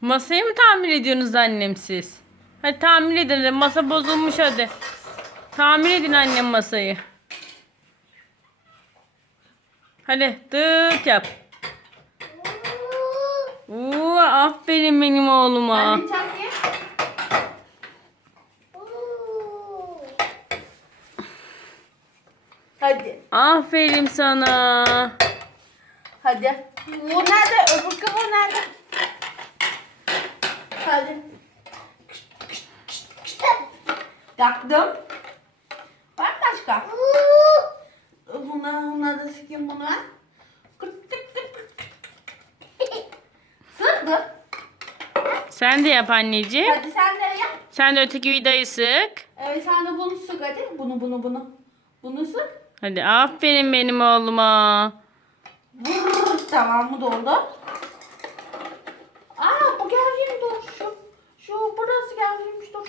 Masayı mı tamir ediyorsunuz annem siz? Hadi tamir edin. Masa bozulmuş hadi. Tamir edin annem masayı. Hadi dıt yap. Aferin benim oğluma. Anne çak ye. Hadi. Aferin sana. Hadi. O nerede? Öbür kabuğu nerede? Hadi. Taktım. Var mı başka? Bunlar da sıkayım bunu. Sırdı. Sen de yap anneciğim. Hadi sen de yap. Sen de öteki vidayı sık. Evet sen de bunu sık hadi. Bunu. Bunu sık. Hadi aferin benim oğluma. Tamam bu doldu. Bu gergin dur. Şu burası gerginmiş dur.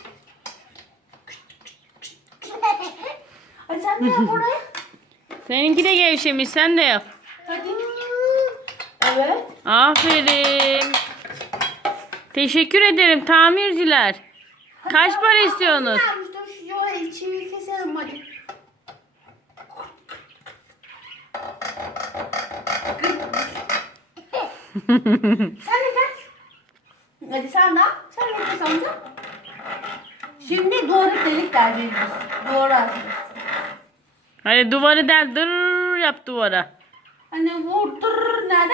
Hadi sen de yap oraya. Seninki de gevşemiş, sen de yap. Hadi. Evet. Aferin. Teşekkür ederim tamirciler. Kaç para istiyorsunuz? Dur şu çiviyi keselim hadi. Sen de kes. Hadi sen de. Sen de kes amca. Şimdi doğru delik deleceğiz. Doğru açacağız. Hadi duvarı del, dır yap duvara. Hani vurdur nerede?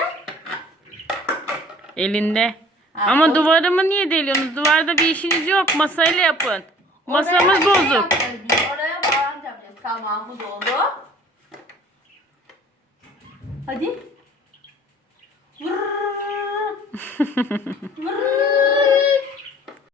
Elinde. Ha, Ama o- duvarımı niye deliyorsunuz? Duvarda bir işiniz yok. Masayla yapın. Masamız Oraya bozuk. yapacağız biz. Oraya bağlantı yapacağız. Tamam bu doldu. Hadi. Vırr. Vırr.